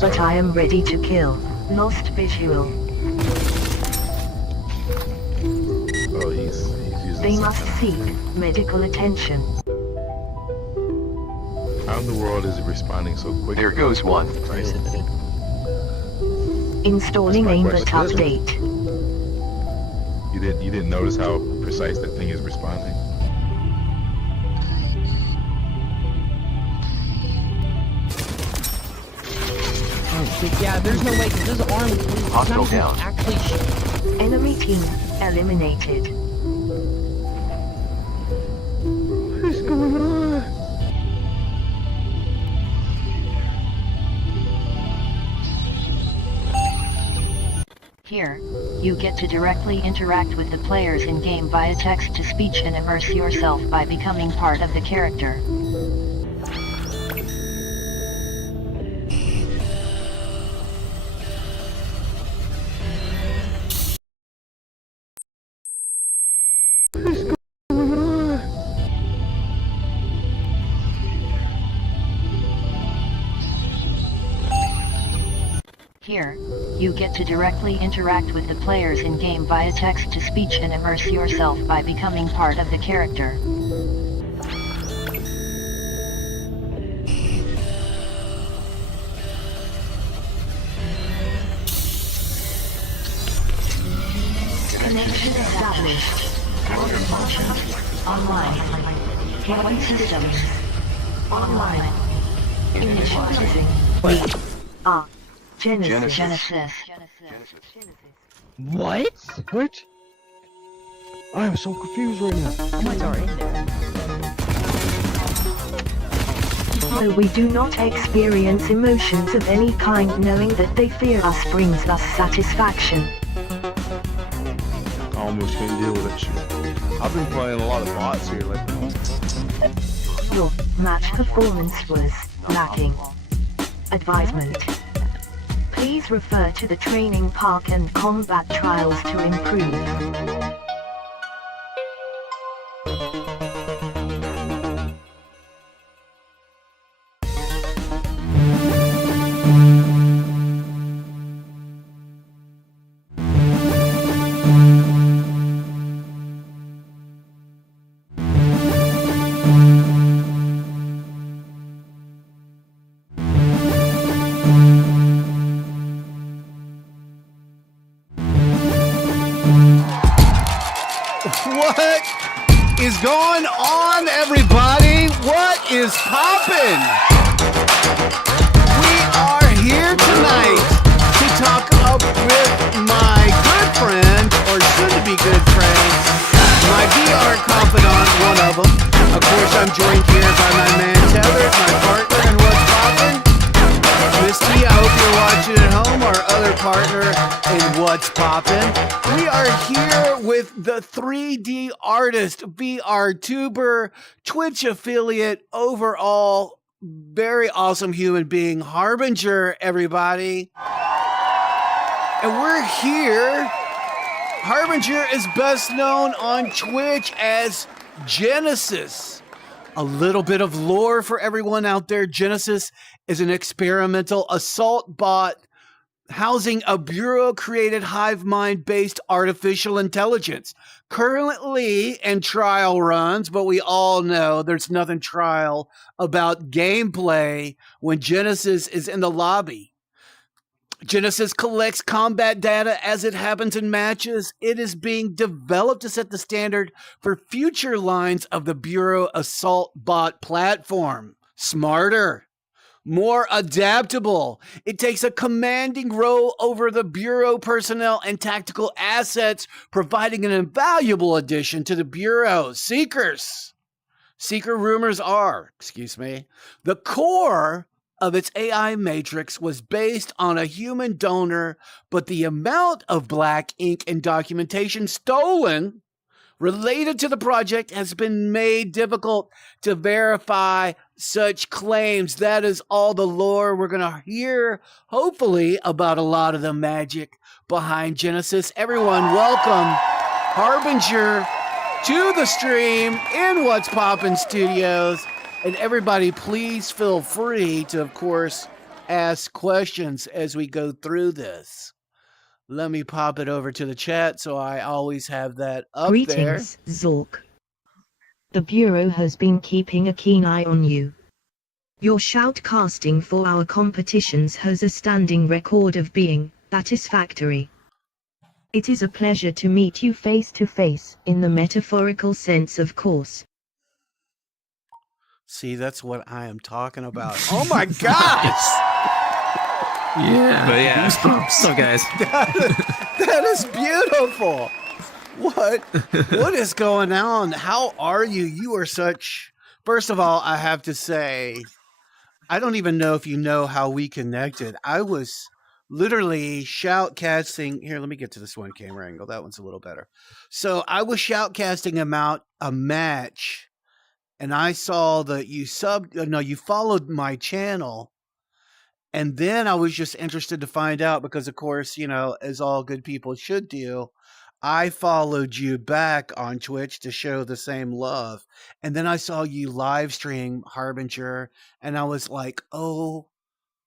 But I am ready to kill. Lost visual. Oh, he's using They some must kind seek medical attention. How in the world is it responding so quickly? There goes one. Installing That's my aimbot question. update. You didn't notice how precise that thing is responding? Yeah, there's no way, because his arm is not Hostile even down. actually Enemy team eliminated. What is going on? Here, you get to directly interact with the players in-game via text-to-speech and immerse yourself by becoming part of the character. Here, you get to directly interact with the players in-game via text-to-speech and immerse yourself by becoming part of the character. Connection established. Order functions online. Weapon systems online. Initializing. We are Genesis. Genesis. What? What? I am so confused right now. Mine's already in there. Though we do not experience emotions of any kind, knowing that they fear us brings us satisfaction. I almost can't deal with that shit. I've been playing a lot of bots here lately. Your match performance was lacking. Advisement. Please refer to the training park and combat trials to improve. What is going on, everybody? What is poppin'? We are here tonight to talk up with my good friend, or soon-to-be good friend, my VR confidant, one of them. Of course, I'm joined here by my man Tether, my partner, and what's poppin'? Misty, I hope you're watching at home, our other partner in What's Poppin'. We are here with the 3D artist, VR tuber, Twitch affiliate, overall very awesome human being, Harbinger, everybody. And we're here. Harbinger is best known on Twitch as Genesis. A little bit of lore for everyone out there. Genesis is an experimental assault bot housing a bureau-created hive mind-based artificial intelligence. Currently in trial runs, but we all know there's nothing trial about gameplay when Genesis is in the lobby. Genesis collects combat data as it happens in matches. It is being developed to set the standard for future lines of the Bureau Assault Bot platform. Smarter, more adaptable. It takes a commanding role over the Bureau personnel and tactical assets, providing an invaluable addition to the Bureau. Seeker rumors are, the core of its AI matrix was based on a human donor, but the amount of black ink and documentation stolen related to the project has been made difficult to verify such claims. That is all the lore we're going to hear, hopefully, about a lot of the magic behind Genesis. Everyone, welcome Harbinger to the stream in What's Poppin' Studios. And everybody, please feel free to, of course, ask questions as we go through this. Let me pop it over to the chat so I always have that up there. Greetings, Zork. The Bureau has been keeping a keen eye on you. Your shoutcasting for our competitions has a standing record of being satisfactory. It is a pleasure to meet you face to face, in the metaphorical sense, of course. See, that's what I am talking about. Oh my gosh! Yeah. But yeah, Goosebumps. so guys, That is beautiful. What is going on? How are you? You are such. First of all, I have to say, I don't even know if you know how we connected. I was literally shoutcasting. Here, let me get to this one camera angle. That one's a little better. So I was shoutcasting about a match, and I saw that you you followed my channel. And then I was just interested to find out because, of course, as all good people should do, I followed you back on Twitch to show the same love. And then I saw you live stream Harbinger, and I was like, oh,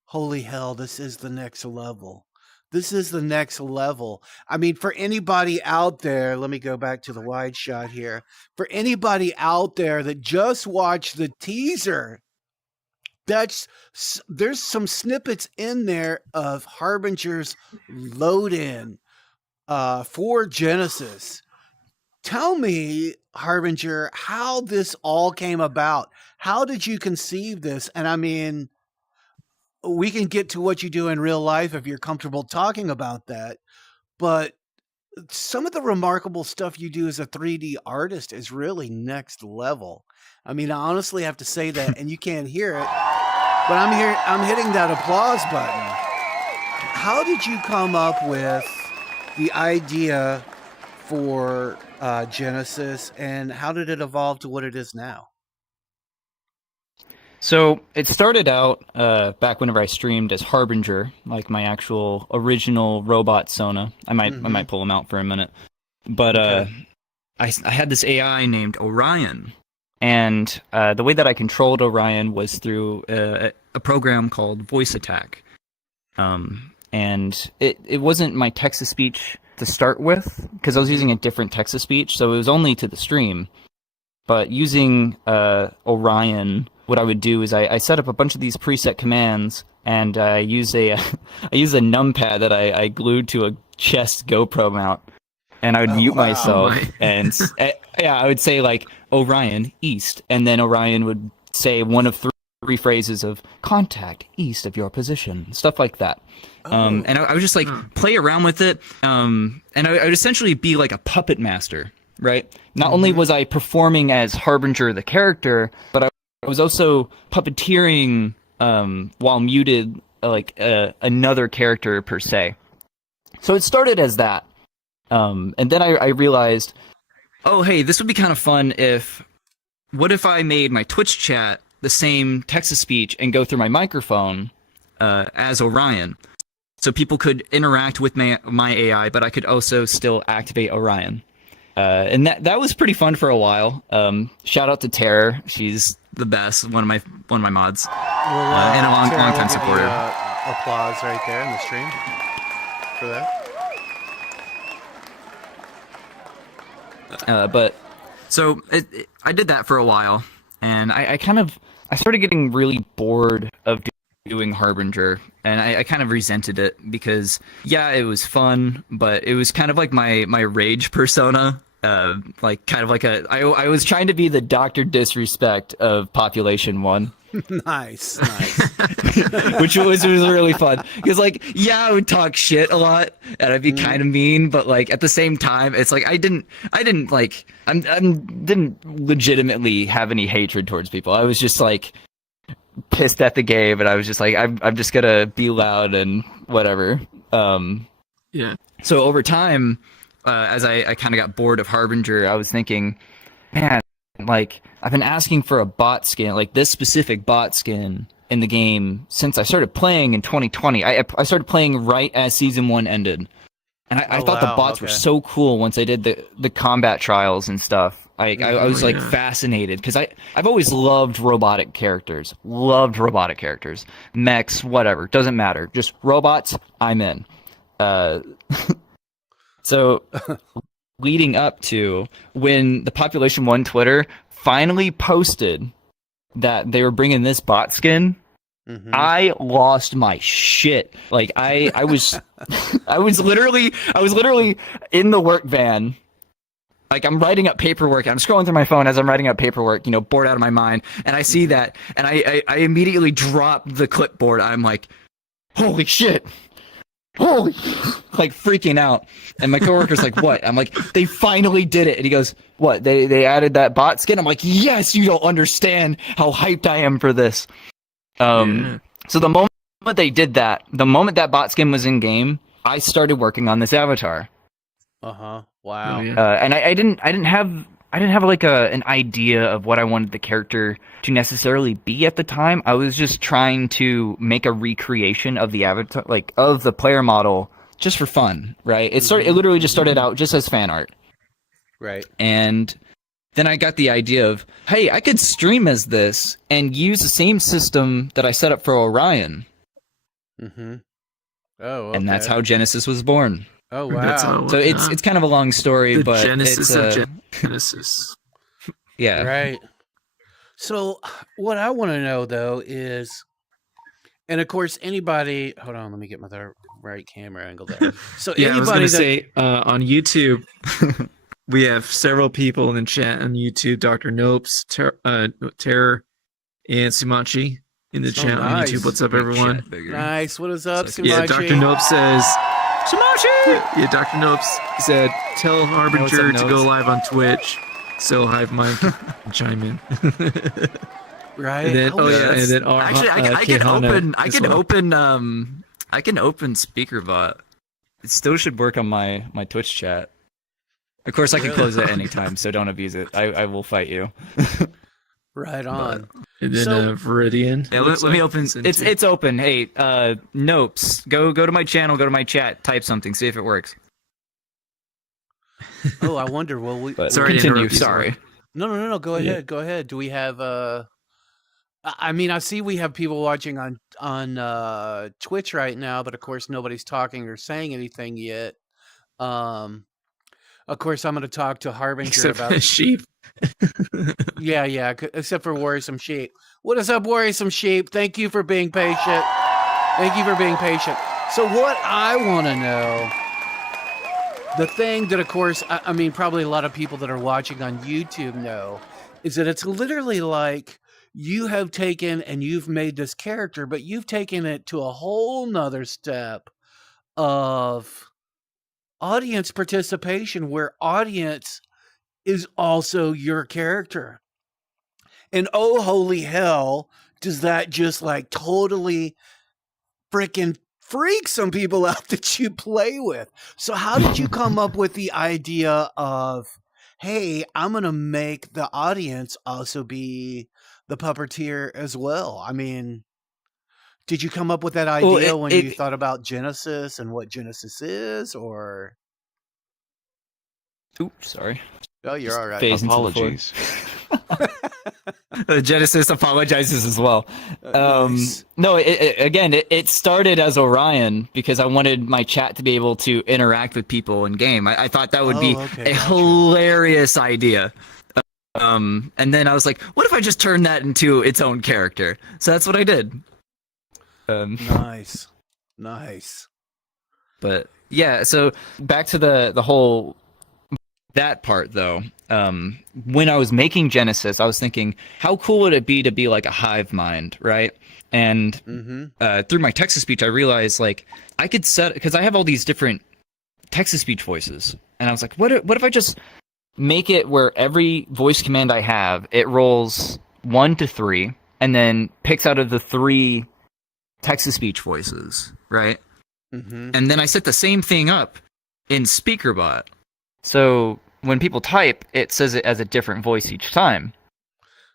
holy hell, this is the next level. This is the next level. I mean, for anybody out there, let me go back to the wide shot here. For anybody out there that just watched the teaser, there's some snippets in there of Harbinger's load-in for Genesis. Tell me, Harbinger, how this all came about. How did you conceive this? And I mean, we can get to what you do in real life if you're comfortable talking about that. But some of the remarkable stuff you do as a 3D artist is really next level. I mean, I honestly have to say that, and you can't hear it, but I'm hitting that applause button. How did you come up with the idea for Genesis, and how did it evolve to what it is now? so it started out back whenever I streamed as Harbinger, like my actual original robot Sona. I might pull him out for a minute, but Okay. I had this AI named Orion, and the way that I controlled Orion was through a program called Voice Attack. And it wasn't my text-to-speech to start with, because I was using a different text-to-speech, so it was only to the stream. But using Orion, what I would do is I set up a bunch of these preset commands, and I use a numpad that I glued to a chest GoPro mount, and I would mute myself, and I would say like Orion East, and then Orion would say one of three phrases of contact east of your position, stuff like that. And I would just like play around with it, and I would essentially be like a puppet master, right? Not only was I performing as Harbinger the character, but I was also puppeteering while muted, like another character per se. So it started as that, and then I realized, oh hey, this would be kind of fun what if I made my Twitch chat the same text-to-speech and go through my microphone as Orion, so people could interact with my AI, but I could also still activate Orion. And that was pretty fun for a while. Shout out to Terror, she's the best, one of my mods, and a long time supporter. Applause right there in the stream for that. But so I did that for a while, and I started getting really bored of doing Harbinger, and I kind of resented it because, yeah, it was fun, but it was kind of like my rage persona. Like kind of like I was trying to be the Dr. Disrespect of Population 1. Nice. which was really fun because, like, yeah, I would talk shit a lot and I'd be kind of mean, but like at the same time, it's like I didn't legitimately have any hatred towards people. I was just like pissed at the game, and I was just like, I'm just gonna be loud and whatever. Yeah. So over time, as I kind of got bored of Harbinger, I was thinking, man, like, I've been asking for a bot skin, like this specific bot skin in the game since I started playing in 2020. I started playing right as Season 1 ended. And I Oh, thought the wow, bots were okay. so cool once I did the combat trials and stuff. I was like yeah. fascinated because I've always loved robotic characters. Mechs, whatever, doesn't matter. Just robots, I'm in. Uh, so leading up to when the Population 1 Twitter finally posted that they were bringing this bot skin, Mhm. I lost my shit. Like I was I was literally in the work van. Like I'm writing up paperwork. I'm scrolling through my phone as I'm writing up paperwork, bored out of my mind, and I see that, and I immediately drop the clipboard. I'm like, holy shit. Holy, like freaking out. And my coworker's like, what? I'm like, they finally did it. And he goes, what? They added that bot skin? I'm like, yes, you don't understand how hyped I am for this. So the moment they did that, the moment that bot skin was in game, I started working on this avatar. Uh-huh. Wow. Oh, yeah. And I didn't have like an idea of what I wanted the character to necessarily be at the time. I was just trying to make a recreation of the avatar, like of the player model, just for fun, right? It literally just started out just as fan art, Right. and then I got the idea of, hey, I could stream as this and use the same system that I set up for Orion, Mm-hmm. Oh, okay. and that's how Genesis was born. Oh, That's wow. how, So it's kind of a long story, the but genesis it's of Genesis. yeah. Right. So, what I want to know, though, is, and of course, anybody, hold on, let me get my right camera angle there. So, Yeah, I was anybody gonna that, say on YouTube, we have several people in the chat on YouTube. Dr. Nopes, Terror, and Sumachi in the Oh, chat on nice. YouTube. What's up, everyone? nice, what is up, Yeah, Sumachi? Dr. Nopes says. Sumachi! Yeah, Dr. Nopes said, "Tell Harbinger What's up, to go Nopes? live on Twitch, so Hive Mind can chime in." Right? And then, and then our Actually, I can open SpeakerBot. It still should work on my Twitch chat. Of course, I can close it anytime, so don't abuse it. I will fight you. Right on. And then So- Viridian. Yeah, let me open. It's open. Hey, Nopes, go to my channel, go to my chat, type something, see if it works. Oh, I wonder, will we... But Sorry to continue. interrupt you, Sorry. No, go Yeah. ahead, go ahead. Do we have, I mean, I see we have people watching on Twitch right now, but of course nobody's talking or saying anything yet. Of course, I'm going to talk to Harbinger Except for about... the sheep. Yeah, except for Worrisome Sheep. What is up, Worrisome Sheep? Thank you for being patient. Thank you for being patient. So what I want to know, the thing that, of course, I mean, probably a lot of people that are watching on YouTube know, is that it's literally like you have taken and you've made this character, but you've taken it to a whole nother step of audience participation, where audience is also your character. And oh, holy hell, does that just like totally freaking freak some people out that you play with. So how did you come up with the idea of, hey, I'm going to make the audience also be the puppeteer as well? I mean, did you come up with that idea when you thought about Genesis and what Genesis is, or? Oops, sorry. Oh, you're all right. Phase into the Apologies. Genesis apologizes as well. Nice. No, it started as Orion because I wanted my chat to be able to interact with people in game. I thought that would be okay, a gotcha. hilarious idea. And then I was like, what if I just turned that into its own character? So that's what I did. Nice. But yeah, so back to the whole that part though. When I was making Genesis, I was thinking, how cool would it be to be like a hive mind, right? And through my text-to-speech, I realized like I could set, because I have all these different text-to-speech voices, and I was like, what if I just make it where every voice command I have, it rolls 1 to 3, and then picks out of the 3 text-to-speech voices, right? And then I set the same thing up in SpeakerBot. So when people type, it says it as a different voice each time.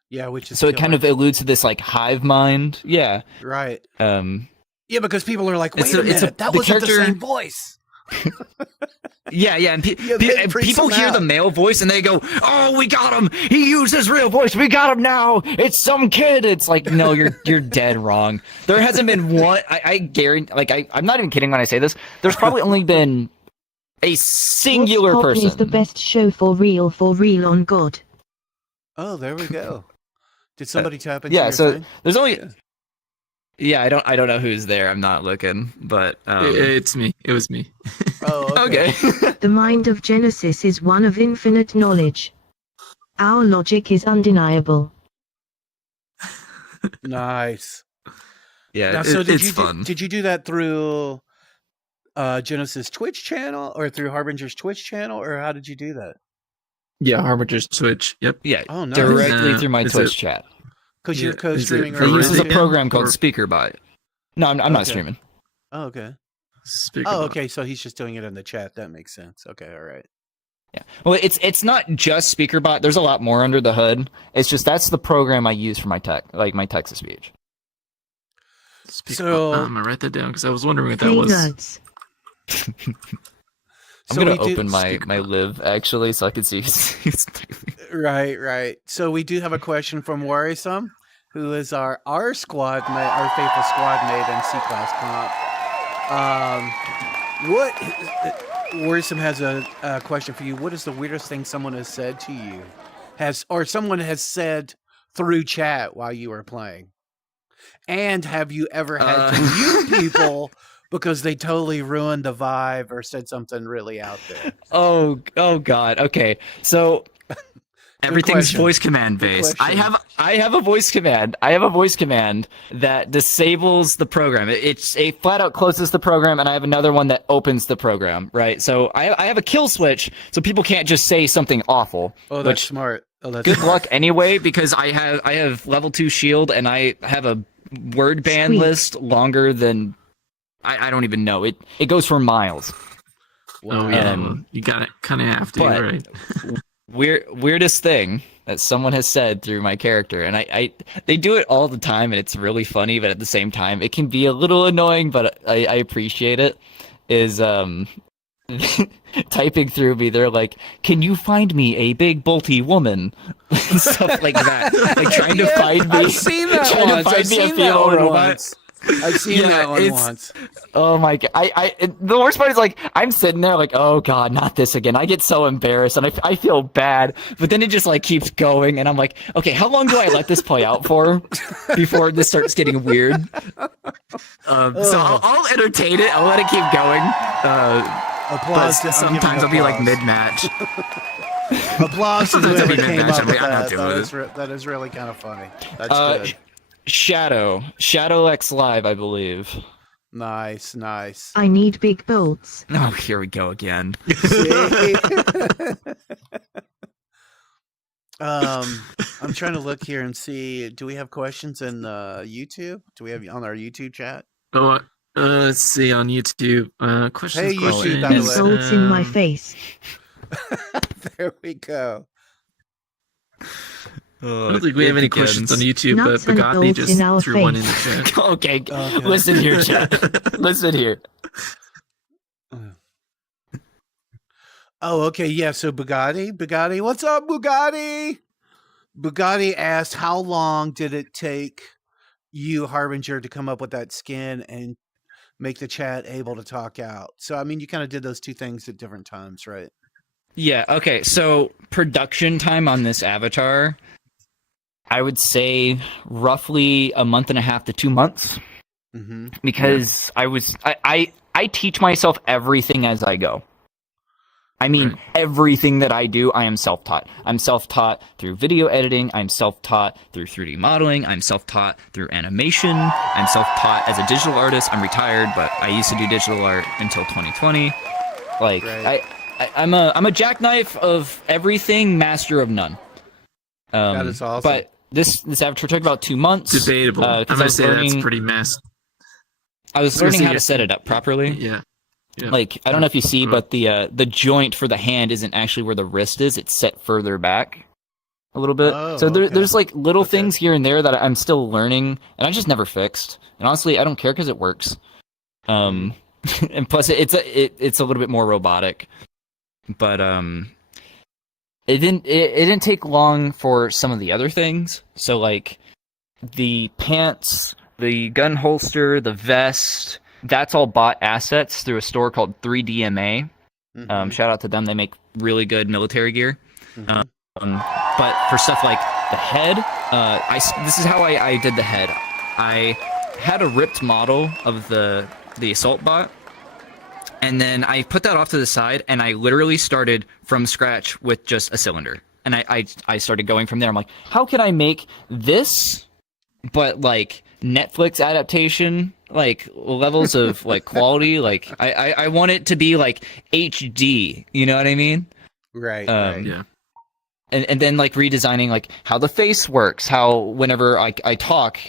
Yeah, which is so it kind of alludes to this like hive mind. Yeah. right. Um, Yeah, because people are like, wait It's a a- it's a- minute, that the wasn't character- the same voice. Yeah, and, Yeah, that and freaks people them hear out. the male voice and they go, "Oh, we got him! He used his real voice. We got him now. It's some kid." It's like, no, you're dead wrong. There hasn't been one. I guarantee. Like, I'm not even kidding when I say this. There's probably only been a singular What's person. is the best show for real on God. Oh, there we go. Did somebody tap into Yeah, your so thing? there's only. Yeah, I don't know who's there. I'm not looking, but It's me. It was me. Oh, okay. okay. The mind of Genesis is one of infinite knowledge. Our logic is undeniable. Nice. Yeah, Now, so it's fun. did you do that through Genesis Twitch channel or through Harbinger's Twitch channel, or how did you do that? Yeah, Harbinger's Twitch. Yep. Yeah, Oh, nice. directly through my Is Twitch it- chat. Because you're Yeah, co-streaming. is It it or uses a Viridian program called or- SpeakerBot. No, I'm not Okay. streaming. Oh, okay. Speak Oh, about- okay. So he's just doing it in the chat. That makes sense. Okay, all right. Yeah. Well, it's not just SpeakerBot. There's a lot more under the hood. It's just that's the program I use for my text to speech. Speak So- about- I'm gonna write that down because I was wondering what that Play was. nerds. I'm So gonna we do- open my SpeakerBot. live actually so I can see. who's typing. Right. So we do have a question from Worrisome, who is our squad mate, our faithful squad mate in C-Class Comp. Worrisome has a question for you. What is the weirdest thing someone has said to you? Someone has said through chat while you were playing? And have you ever had to mute people because they totally ruined the vibe or said something really out there? Oh God. Okay. So Everything's question. voice command based. question. I have a voice command. I have a voice command that disables the program. It's a flat out closes the program, and I have another one that opens the program. Right. So I have a kill switch, so people can't just say something awful. Oh, that's smart. Oh, that's Good smart. luck anyway, because I have level 2 shield, and I have a word ban Sweet. list longer than I don't even know. It goes for miles. Oh yeah, Um, well, you got it. Kind of have to, but- right? Weirdest thing that someone has said through my character, and they do it all the time, and it's really funny, but at the same time it can be a little annoying, but I appreciate it, is typing through me, they're like, "Can you find me a big bulky woman?" and stuff like that, like trying to find me. I've seen that trying to once. find I've me a seen that female one robot. once. I've seen Yeah, that one it's- once. Oh my god! The worst part is like I'm sitting there like, oh god, not this again. I get so embarrassed and I feel bad, but then it just like keeps going, and I'm like, okay, how long do I let this play out for before this starts getting weird? So I'll entertain it. I'll let it keep going. Applause. But to- I'm giving Sometimes I'll be like applause. mid-match. Applause to Sometimes I'll whoever be came mid-match, up I'm with like, I'm not that. doing That is really kind of funny. That's Uh, good. Shadow X Live, I believe. Nice. I need big bolts. Oh, here we go again. See? I'm trying to look here and see. Do we have questions in YouTube? Do we have on our YouTube chat? Oh, let's see on YouTube. Questions. Hey, YouTube, by the Big way. bolts in my face. There we go. I don't think we have any questions on YouTube, but Nuts and Bugatti bolts just in our threw one in face. the chat. Okay, Okay. listen here, chat. Listen here. Oh, okay. Yeah. So Bugatti. What's up, Bugatti? Bugatti asked, how long did it take you, Harbinger, to come up with that skin and make the chat able to talk out? So, I mean, you kind of did those two things at different times, right? Yeah, okay. So production time on this avatar, I would say roughly a month and a half to 2 months, Mm-hmm. because I teach myself everything as I go. I mean, everything that I do, I am self-taught. I'm self-taught through video editing. I'm self-taught through 3D modeling. I'm self-taught through animation. I'm self-taught as a digital artist. I'm retired, but I used to do digital art until 2020. Like, Right. I'm a jackknife of everything, master of none. That is awesome. But this avatar took about 2 months. Debatable. I'm 'cause I gonna was say that's learning- pretty messed. I was gonna learning say how to you're- set it up properly. Yeah. Yeah. Like, I don't know if you see, but the joint for the hand isn't actually where the wrist is. It's set further back a little bit. Oh, So okay. there's like little Okay. things here and there that I'm still learning, and I just never fixed. And honestly, I don't care because it works. and plus it's a little bit more robotic. But it didn't take long for some of the other things. So like the pants, the gun holster, the vest, that's all bought assets through a store called 3DMA. Shout out to them. They make really good military gear. But for stuff like the head, this is how I did the head. I had a ripped model of the assault bot, and then I put that off to the side, and I literally started from scratch with just a cylinder. And I started going from there. I'm like, how can I make this, but like Netflix adaptation, like levels of like quality? Like I want it to be like HD. You know what I mean? Right. Yeah. And then like redesigning like how the face works, how whenever I talk,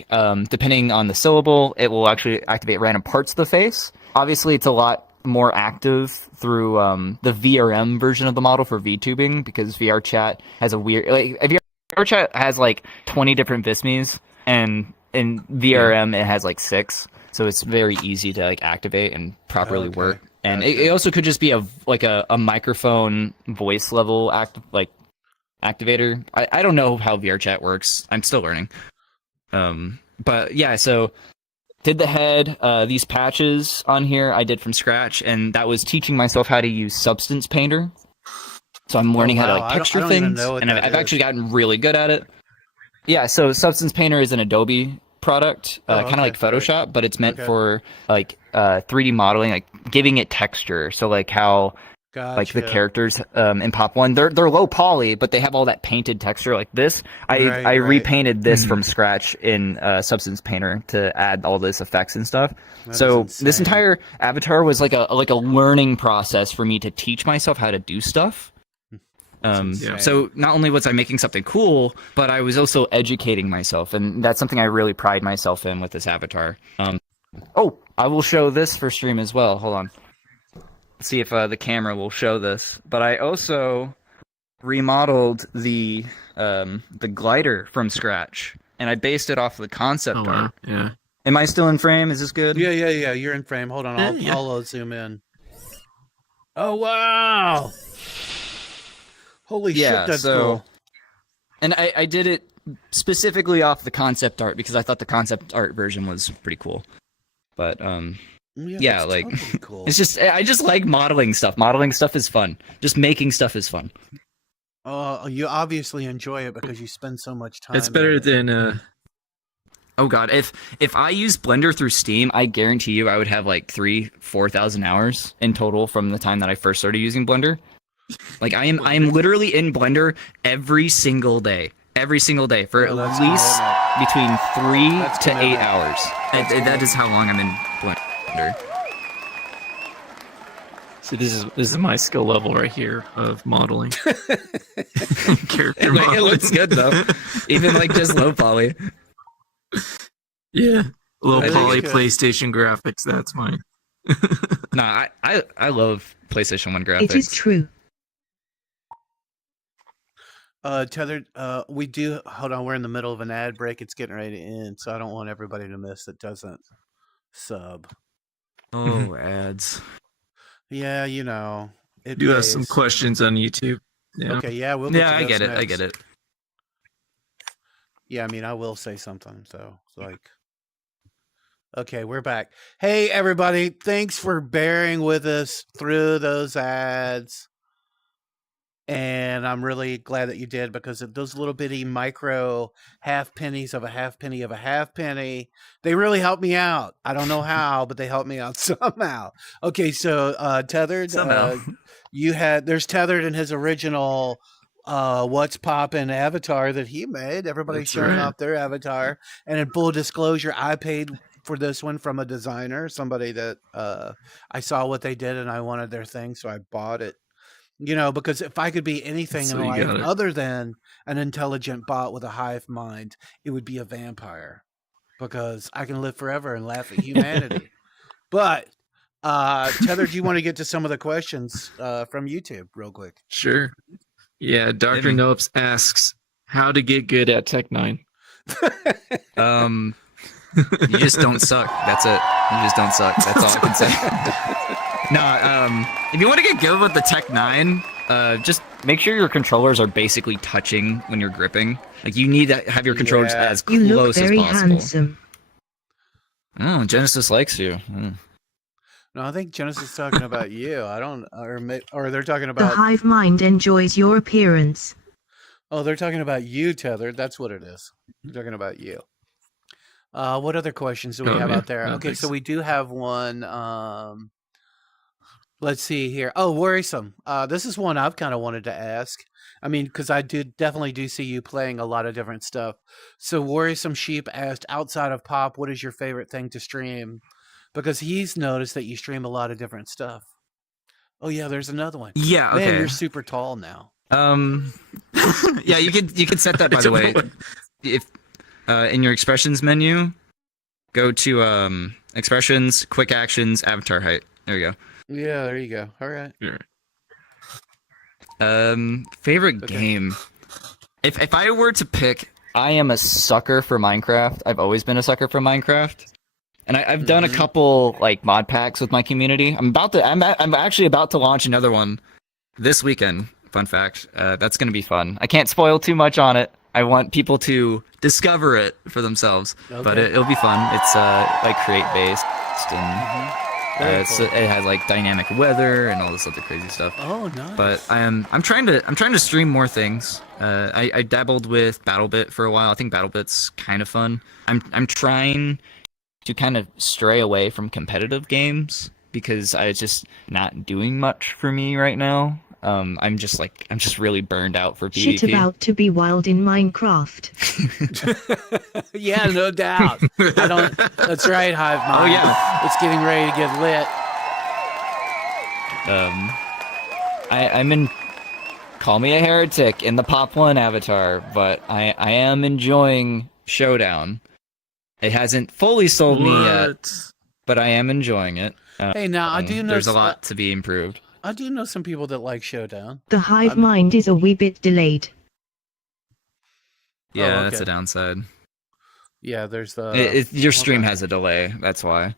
depending on the syllable, it will actually activate random parts of the face. Obviously, it's a lot more active through the VRM version of the model for VTubing, because VRChat has a weird, like VRChat has like 20 different Vismes, and in VRM it has like 6, so it's very easy to like activate and properly work. And it also could just be a microphone voice level activator. I don't know how VRChat works. I'm still learning. But yeah, so did the head, these patches on here I did from scratch, and that was teaching myself how to use Substance Painter. So I'm learning how to like texture things, and I've actually gotten really good at it. Yeah, so Substance Painter is an Adobe product, kind of like Photoshop, but it's meant for like 3D modeling, like giving it texture. So like how like the characters in Pop 1, they're low poly, but they have all that painted texture like this. I repainted this from scratch in Substance Painter to add all this effects and stuff. So this entire avatar was like a learning process for me to teach myself how to do stuff. So not only was I making something cool, but I was also educating myself, and that's something I really pride myself in with this avatar. I will show this for stream as well. Hold on. Let's see if the camera will show this. But I also remodeled the glider from scratch, and I based it off the concept art. Yeah. Am I still in frame? Is this good? Yeah. You're in frame. Hold on. I'll zoom in. Oh, wow. Holy shit, that's cool. And I did it specifically off the concept art because I thought the concept art version was pretty cool. But yeah, like totally cool. It's just I just like modeling stuff. Modeling stuff is fun. Just making stuff is fun. You obviously enjoy it because you spend so much time. It's better than Oh god, if I use Blender through Steam, I guarantee you I would have like 4,000 hours in total from the time that I first started using Blender. Like I am literally in Blender every single day for at least between 3 to 8 hours. That is how long I'm in Blender. So this is my skill level right here of modeling. Character modeling. It looks good though, even like just low poly. Yeah, low poly PlayStation graphics. That's mine. Nah, I love PlayStation 1 graphics. It is true. Tethered, we do, hold on, we're in the middle of an ad break. It's getting ready to end, so I don't want everybody to miss that doesn't sub. Oh, ads. Yeah, you know. You have some questions on YouTube. Yeah. Okay, yeah, we'll get to I those get it. next. I get it. Yeah, I mean, I will say something, so it's like. Okay, we're back. Hey, everybody, thanks for bearing with us through those ads. And I'm really glad that you did, because of those little bitty micro half pennies of a half penny of a half penny, they really helped me out. I don't know how, but they helped me out somehow. Okay, so Tethered, there's Tethered in his original What's Poppin' avatar that he made. Everybody's showing off their avatar. And in full disclosure, I paid for this one from a designer, somebody that I saw what they did and I wanted their thing, so I bought it. You know, because if I could be anything in life other than an intelligent bot with a hive mind, it would be a vampire, because I can live forever and laugh at humanity. But Tethered, do you want to get to some of the questions from YouTube real quick? Sure. Yeah, Dr. Nopes asks how to get good at Tech 9. You just don't suck. That's it. You just don't suck. That's all I can say. No, if you want to get good with the Tech 9, just make sure your controllers are basically touching when you're gripping. Like, you need to have your controllers Yeah. as You look close as very possible. handsome. Oh, Genesis likes you. Mm. No, I think Genesis is talking about you. I don't, or they're talking The about. hive mind enjoys your appearance. Oh, they're talking about you, Tether. That's what it is. They're talking about you. What other questions do we Oh, have yeah. out there? Oh, Okay, so thanks. we do have one. Let's see here. Oh, worrisome. This is one I've kind of wanted to ask. I mean, because I definitely do see you playing a lot of different stuff. So worrisome sheep asked, outside of pop, what is your favorite thing to stream? Because he's noticed that you stream a lot of different stuff. Oh yeah, there's another one. Yeah. Man, Okay. you're super tall now. Yeah, you could set that, by the way. If in your expressions menu, go to expressions, quick actions, avatar height. There you go. Yeah, there you go. All right. Favorite game. If I were to pick, I am a sucker for Minecraft. I've always been a sucker for Minecraft, and I've done a couple like mod packs with my community. I'm actually about to launch another one this weekend. Fun fact. That's gonna be fun. I can't spoil too much on it. I want people to discover it for themselves, but Okay. it'll be fun. It's like create based and. Very cool. It has like dynamic weather and all this other crazy stuff. Oh, nice. But I'm trying to stream more things. I dabbled with BattleBit for a while. I think BattleBit's kind of fun. I'm trying to kind of stray away from competitive games because it's just not doing much for me right now. I'm just really burned out for PvP. Shit about to be wild in Minecraft. Yeah, no doubt. I don't. That's right, Hive Mind. Oh, yeah. It's getting ready to get lit. I'm in. Call me a heretic in the Pop 1 avatar, but I am enjoying Showdown. It hasn't fully sold me yet, but I am enjoying it. Hey, now I do know there's a lot to be improved. I do know some people that like Showdown. The hive mind is a wee bit delayed. Yeah, Oh, that's okay. a downside. Yeah, there's the. Your stream has a delay. That's why.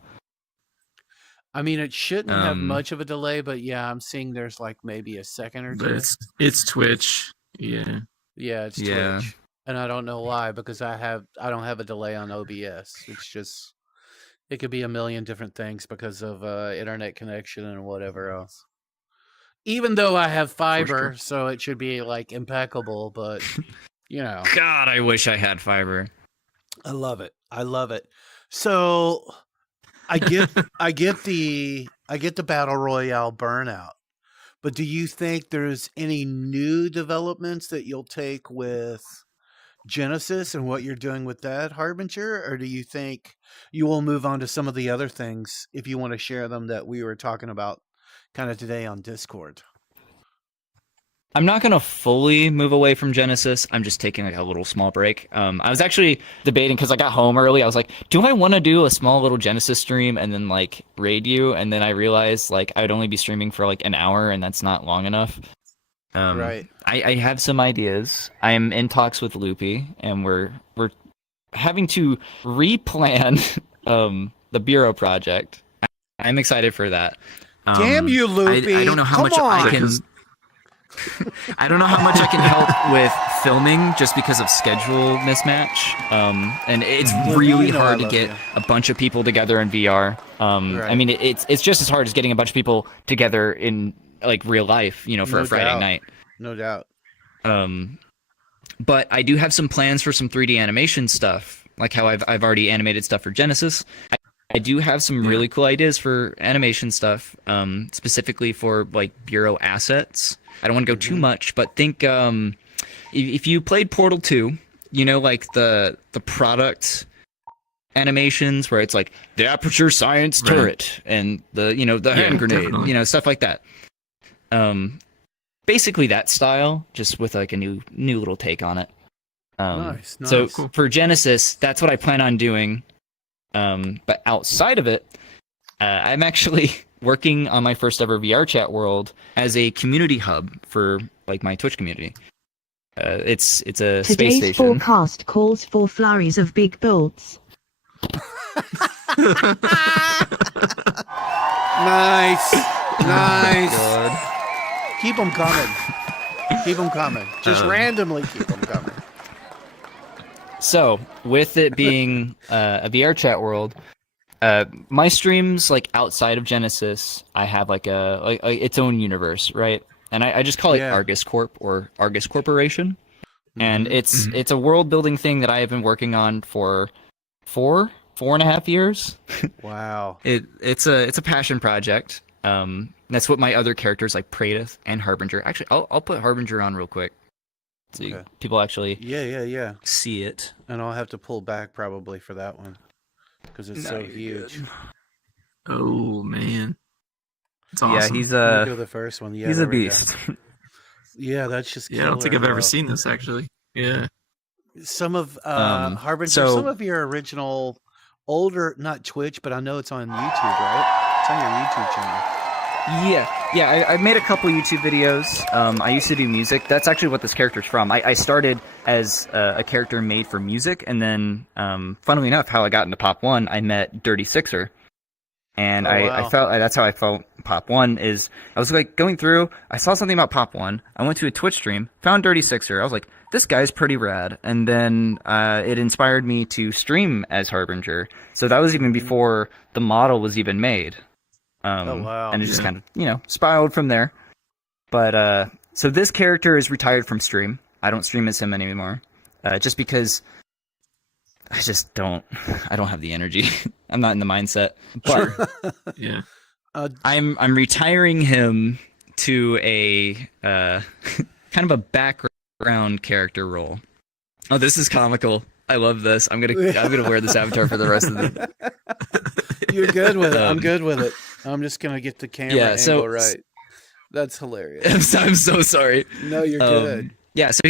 I mean, it shouldn't have Um, much of a delay, but yeah, I'm seeing there's like maybe a second or But two. it's Twitch. Yeah. Yeah, it's Yeah. Twitch, and I don't know why because I don't have a delay on OBS. It's just it could be a million different things because of internet connection and whatever else. Even though I have fiber, so it should be like impeccable, but you know. God, I wish I had fiber. I love it. I love it. So I get the battle royale burnout. But do you think there's any new developments that you'll take with Genesis and what you're doing with that, Harbinger? Or do you think you will move on to some of the other things if you want to share them that we were talking about kind of today on Discord? I'm not gonna fully move away from Genesis. I'm just taking like a little small break. I was actually debating because I got home early. I was like, do I want to do a small little Genesis stream and then like raid you? And then I realized like I'd only be streaming for like an hour, and that's not long enough. Right. I have some ideas. I'm in talks with Loopy, and we're having to replan the Bureau project. I'm excited for that. Damn you, Loopy. I don't know how Come much I on. can. I don't know how much I can help with filming just because of schedule mismatch. And it's really you know I hard to love get you. a bunch of people together in VR. I Right. mean, it's just as hard as getting a bunch of people together in like real life, you know, for No a Friday doubt. night. No doubt. But I do have some plans for some 3D animation stuff, like how I've already animated stuff for Genesis. I do have some really cool ideas for animation stuff, specifically for like Bureau assets. I don't want to go too much, but think if you played Portal 2, you know, like the product animations where it's like the aperture science turret and the hand grenade, definitely. Stuff like that. Basically that style, just with like a new little take on it. Nice. So Cool. for Genesis, that's what I plan on doing. But outside of it, I'm actually working on my first ever VR chat world as a community hub for like my Twitch community. It's a space Today's station. forecast calls for flurries of big builds. Nice. Nice. God. Keep them coming. Keep them coming. Just randomly keep them coming. So, with it being a VR chat world, my streams like outside of Genesis, I have like its own universe, right? And I just call it Yeah. Argus Corp or Argus Corporation, and Mm-hmm. it's a world building thing that I have been working on for 4.5 years. Wow. It's a passion project. That's what my other characters like Praedyth and Harbinger. Actually, I'll put Harbinger on real quick, so Okay. people actually Yeah. see it. And I'll have to pull back probably for that one because it's so huge. Oh man, it's Yeah, awesome. he's Let me go the first one. Yeah, he's a there we go. beast. Yeah, that's just. Yeah, I don't think I've killer, ever though. seen this actually. Yeah. Some of Harbinger, so- some of your original older, not Twitch, but I know it's on YouTube, right? It's on your YouTube channel. Yeah. I've made a couple YouTube videos. I used to do music. That's actually what this character's from. I started as a character made for music, and then, funnily enough, how I got into Pop 1, I met Dirty Sixer. And Oh, I wow. felt that's how I felt Pop 1 is. I was like going through, I saw something about Pop 1. I went to a Twitch stream, found Dirty Sixer. I was like, this guy's pretty rad. And then it inspired me to stream as Harbinger. So that was even before the model was even made. Oh, wow. And it just kind of, spiraled from there. But so this character is retired from stream. I don't stream as him anymore. Just because I don't have the energy. I'm not in the mindset. But Yeah. I'm retiring him to a kind of a background character role. Oh, this is comical. I love this. I'm gonna wear this avatar for the rest of the. You're good with it. I'm good with it. I'm just gonna get the camera angle right. That's hilarious. I'm so sorry. No, you're good. Yeah, so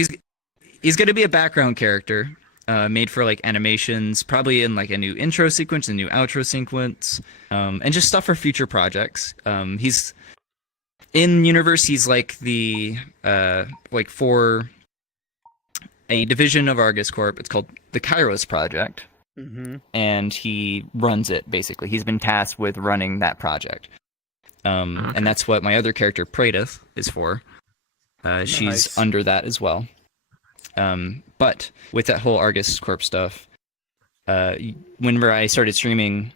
he's gonna be a background character. Made for like animations, probably in like a new intro sequence, a new outro sequence, and just stuff for future projects. He's in universe. He's like the like for a division of Argus Corp. It's called the Kairos Project, and he runs it basically. He's been tasked with running that project, and that's what my other character Praedyth is for. She's Nice. under that as well. But with that whole Argus Corp stuff, whenever I started streaming,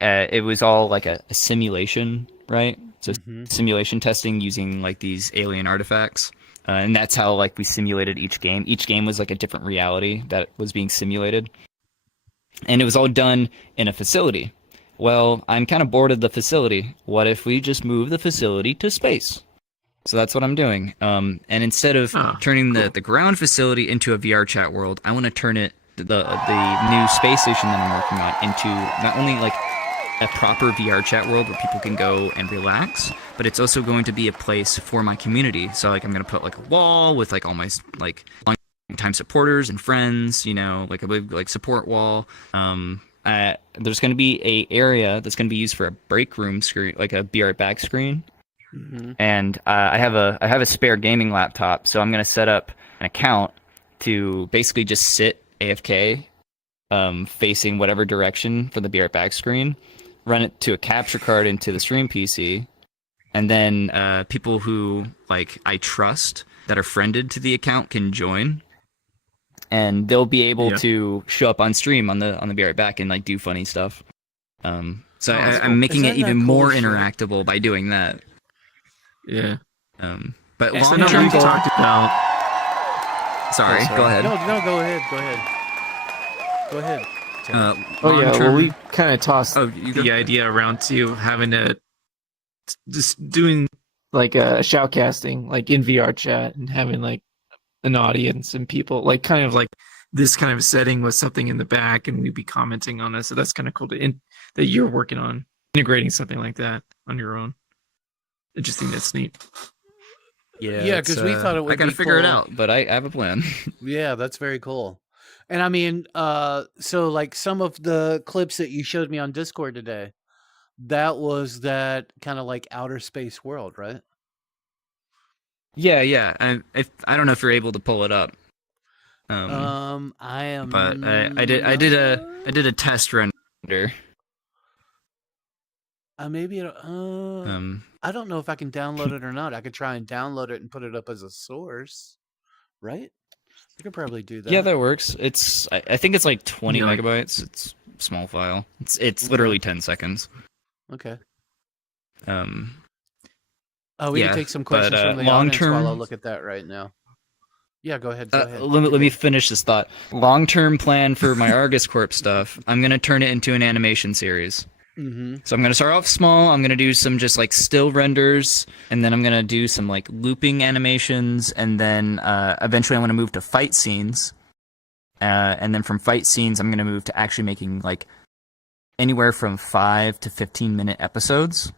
it was all like a simulation, right? So simulation testing using like these alien artifacts, and that's how like we simulated each game. Each game was like a different reality that was being simulated, and it was all done in a facility. Well, I'm kind of bored of the facility. What if we just move the facility to space? So that's what I'm doing. And instead of turning the ground facility into a VR chat world, I want to turn it the new space station that I'm working on into not only like a proper VR chat world where people can go and relax, but it's also going to be a place for my community. So like I'm going to put like a wall with like all my like long-time supporters and friends, like a big like support wall. There's going to be a area that's going to be used for a break room screen, like a Be Right Back screen. And I have a spare gaming laptop, so I'm gonna set up an account to basically just sit AFK, facing whatever direction for the Be Right Back screen, run it to a capture card into the stream PC, and then people who like I trust that are friended to the account can join, and they'll be able to show up on stream on the Be Right Back and like do funny stuff. So I'm making it even more interactable by doing that. Yeah. But So long now term we've goal. talked about. Sorry, go ahead. No, go ahead. Go ahead. Oh yeah, well long-term- we kind of tossed the idea around too having to just doing like shoutcasting like in VR chat and having like an audience and people like kind of like this kind of setting with something in the back, and we'd be commenting on it. So that's kind of cool that you're working on integrating something like that on your own. I just think that's neat. Yeah, because we thought it would I gotta be figure it cool. out, but I have a plan. Yeah, that's very cool. And I mean, so like some of the clips that you showed me on Discord today, that was that kind of like outer space world, right? Yeah. I don't know if you're able to pull it up. I am. But I did a test render. Maybe I don't know if I can download it or not. I could try and download it and put it up as a source, right? I could probably do that. Yeah, that works. I think it's like 20 Yeah, like- megabytes. It's a small file. It's literally 10 seconds. Okay. Oh, we can take some questions from the audience while I'll look at that right now. Yeah, go ahead. Let me finish this thought. Long-term plan for my Argus Corp stuff. I'm gonna turn it into an animation series. Mm-hmm. So I'm gonna start off small. I'm gonna do some just like still renders, and then I'm gonna do some like looping animations, and then eventually I'm gonna move to fight scenes. And then from fight scenes, I'm gonna move to actually making like anywhere from 5 to 15-minute episodes.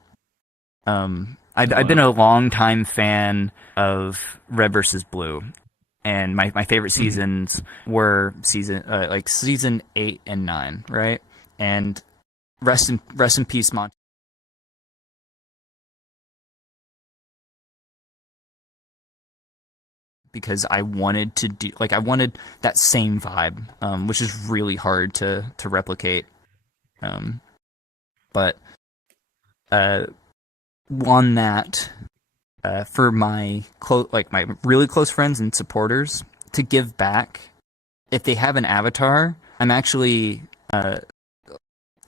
I've been a long time fan of Red versus Blue, and my favorite seasons were season 8 and 9, right? And rest in peace, Monty. Because I wanted to do I wanted that same vibe, which is really hard to replicate. But on that, for my my really close friends and supporters to give back, if they have an avatar, I'm actually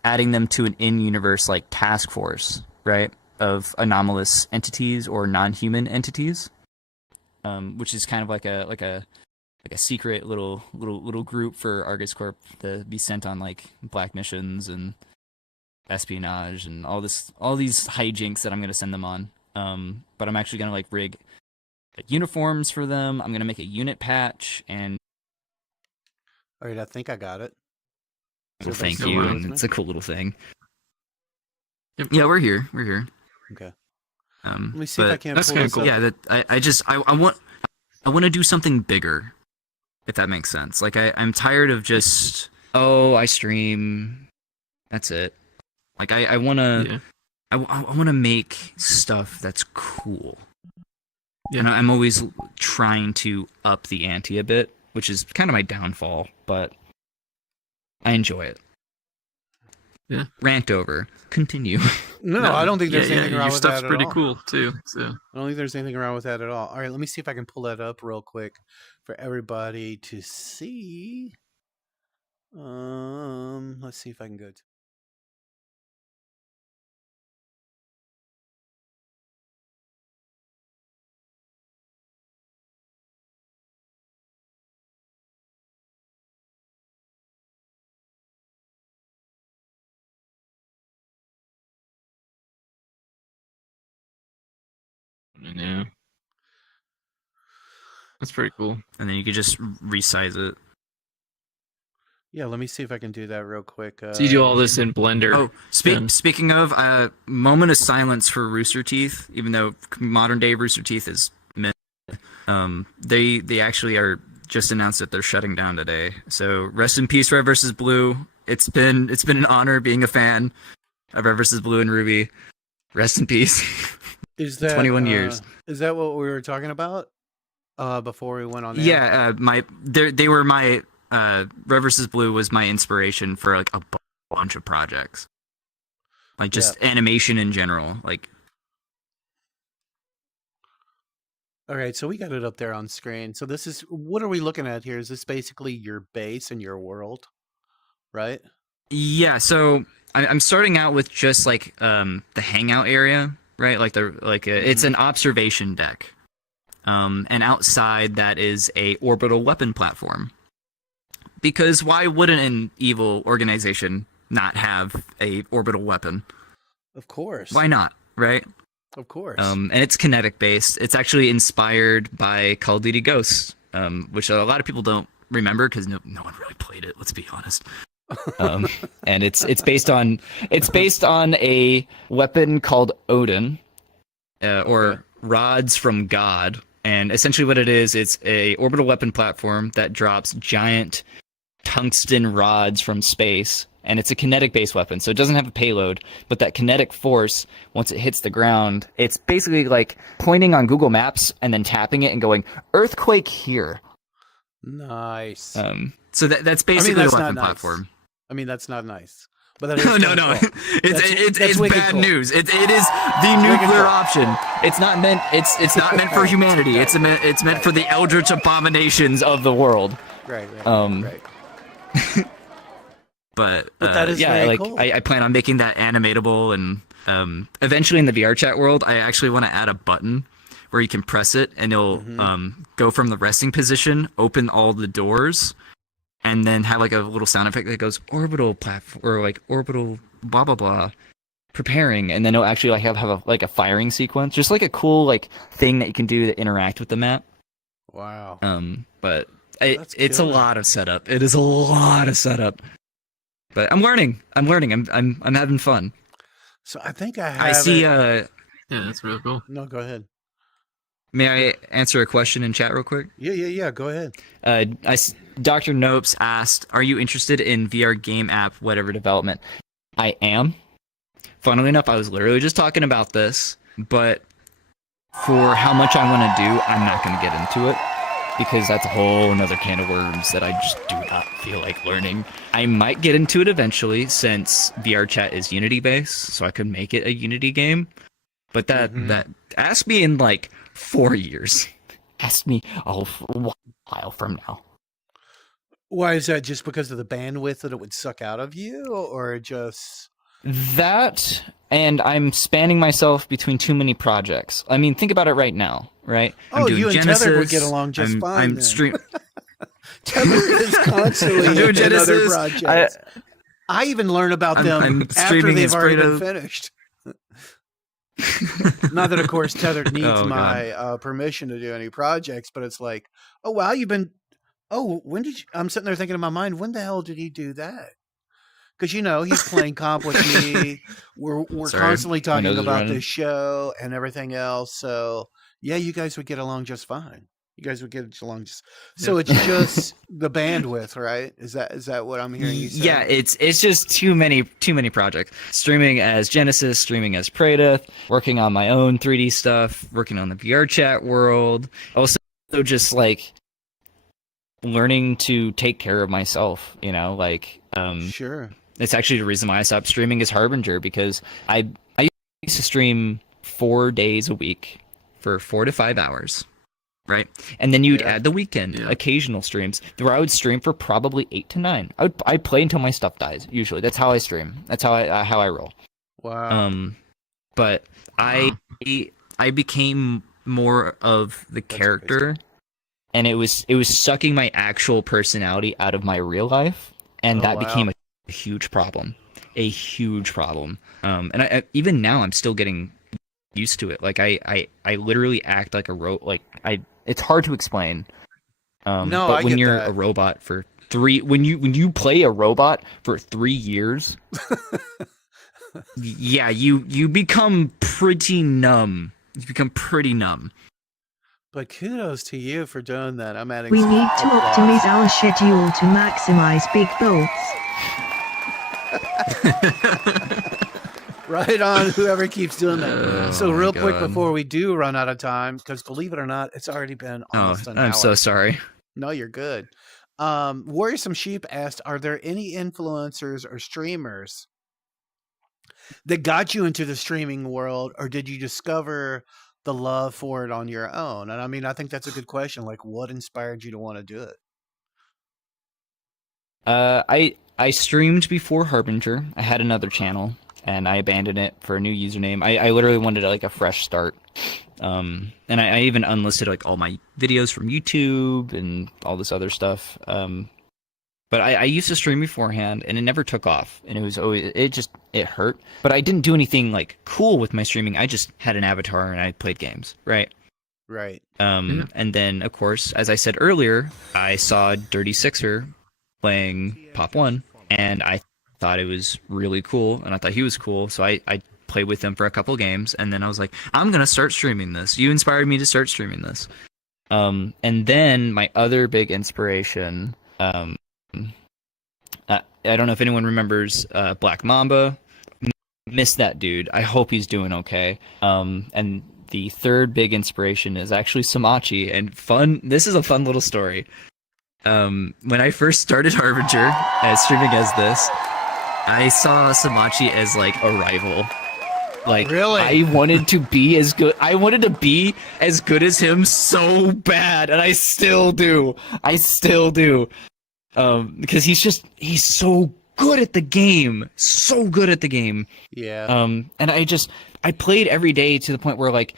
adding them to an in-universe like task force, right, of anomalous entities or non-human entities, which is kind of like a secret little group for Argus Corp to be sent on like black missions and espionage and all these hijinks that I'm gonna send them on. But I'm actually gonna like rig like uniforms for them. I'm gonna make a unit patch and. All right, I think I got it. Well, So thank that's you, the and one, it's a cool little thing. Yeah, we're here. Okay. Let me see if I can. That's pull kind of this cool. up. Yeah, I want to do something bigger, if that makes sense. Like I'm tired of just I stream, that's it. Like I want to I want to make stuff that's cool. Yeah, and I'm always trying to up the ante a bit, which is kind of my downfall, but I enjoy it. Yeah. Rant over. Continue. No, I don't think there's anything wrong your with that stuff's at pretty all. cool too. So I don't think there's anything wrong with that at all. All right, let me see if I can pull that up real quick for everybody to see. Let's see if I can go to. yeah, that's pretty cool. And then you could just resize it. Yeah, let me see if I can do that real quick. So you do all this in Blender. Oh, speaking of, moment of silence for Rooster Teeth. Even though modern day Rooster Teeth is mid, they actually are just announced that they're shutting down today. So rest in peace, Red versus Blue. It's been an honor being a fan of Red versus Blue and Ruby. Rest in peace. Is that 21 years? Is that what we were talking about before we went on? Air? Yeah, they were my Red versus Blue was my inspiration for like a bunch of projects, like just animation in general. Like, all right, so we got it up there on screen. So this is, what are we looking at here? Is this basically your base and your world, right? yeah. So I'm starting out with just like the hangout area, right? Like it's an observation deck, and outside that is a orbital weapon platform. Because why wouldn't an evil organization not have a orbital weapon? Of course. Why not, right? Of course. And it's kinetic based. It's actually inspired by Call of Duty Ghosts, which a lot of people don't remember because no one really played it. Let's be honest. And it's based on a weapon called Odin, or rods from God. And essentially, what it is, it's a orbital weapon platform that drops giant tungsten rods from space, and it's a kinetic-based weapon, so it doesn't have a payload, but that kinetic force, once it hits the ground, it's basically like pointing on Google Maps and then tapping it and going, earthquake here. Nice. So that's basically that's a not weapon nice. platform. I mean, that's not nice. But that is No, kinda no. cool. It's That's wicked bad cool. news. It is the wicked nuclear cool. option. It's not meant. It's not meant for humanity. It's meant for the eldritch abominations of the world. Right. But that is yeah, very like cool. I plan on making that animatable, and eventually in the VR chat world, I actually want to add a button where you can press it and it'll go from the resting position, open all the doors, and then have like a little sound effect that goes orbital platform or like orbital blah blah blah, preparing, and then it'll actually like have a firing sequence, just like a cool like thing that you can do to interact with the map. Wow. But That's it's a killer. lot of setup. It is a lot of setup. But I'm learning. I'm having fun. So I think I have. I see. Yeah, that's real cool. No, go ahead. May I answer a question in chat real quick? Yeah. Go ahead. Dr. Nopes asked, "Are you interested in VR game app whatever development?" I am. Funnily enough, I was literally just talking about this, but for how much I want to do, I'm not going to get into it because that's a whole another can of worms that I just do not feel like learning. I might get into it eventually since VR chat is Unity based, so I could make it a Unity game. But that ask me in like 4 years. Ask me a while from now. Why is that? Just because of the bandwidth that it would suck out of you, or just That, and I'm spanning myself between too many projects. I mean, think about it right now, right? Oh, you and Tether would get along just fine. I'm then. stream. Tether is constantly I'm doing in other Genesis. projects. I even learn about them I'm after streaming they've already been Inspirato. finished. Not that, of course, Tether needs Oh, my permission to do any projects, but it's like, oh wow, you've been. Oh, when did you? I'm sitting there thinking in my mind, when the hell did he do that? Because he's playing comp with me. We're Sorry, constantly my talking nose is about running. this show and everything else. So yeah, you guys would get along just fine. You guys would get along just. So it's just the bandwidth, right? Is that what I'm hearing you say? Yeah, it's just too many projects. Streaming as Genesis, streaming as Praedyth, working on my own 3D stuff, working on the VR chat world. Also, just like learning to take care of myself. Sure. It's actually the reason why I stopped streaming as Harbinger, because I used to stream 4 days a week for 4 to 5 hours. Right, and then you'd add the weekend, occasional streams, where I would stream for probably 8 to 9. I'd play until my stuff dies. Usually, that's how I stream. That's how I roll. Wow. But I became more of the character, and it was sucking my actual personality out of my real life, and that became a huge problem. A huge problem. And I even now I'm still getting used to it. Like I literally act like a it's hard to explain. But when you're a robot for when you play a robot for 3 years, yeah, you become pretty numb. You become pretty numb. But kudos to you for doing that. I'm adding. We some need to applause. optimize our schedule to maximize big bolts. Right on, whoever keeps doing that. Oh, So real my quick God. before we do run out of time, because believe it or not, it's already been almost an hour. I'm so sorry. No, you're good. Worrisome Sheep asked, are there any influencers or streamers that got you into the streaming world, or did you discover the love for it on your own? And I mean, I think that's a good question. Like, what inspired you to want to do it? I streamed before Harbinger. I had another channel, and I abandoned it for a new username. I literally wanted like a fresh start. And I even unlisted like all my videos from YouTube and all this other stuff. But I used to stream beforehand, and it never took off, and it was always it hurt. But I didn't do anything like cool with my streaming. I just had an avatar and I played games, right? Right. And then of course, as I said earlier, I saw Dirty Sixer playing Pop 1, and I thought it was really cool, and I thought he was cool, so I played with him for a couple games, and then I was like, I'm gonna start streaming this. You inspired me to start streaming this. And then my other big inspiration, I don't know if anyone remembers Black Mamba. Miss that dude. I hope he's doing okay. And the third big inspiration is actually Samachi. And this is a fun little story. when I first started Harbinger streaming as this, I saw Samachi as like a rival. Like, Really? I wanted to be as good. I wanted to be as good as him so bad, and I still do. Because he's so good at the game, so good at the game. Yeah. And I played every day to the point where like,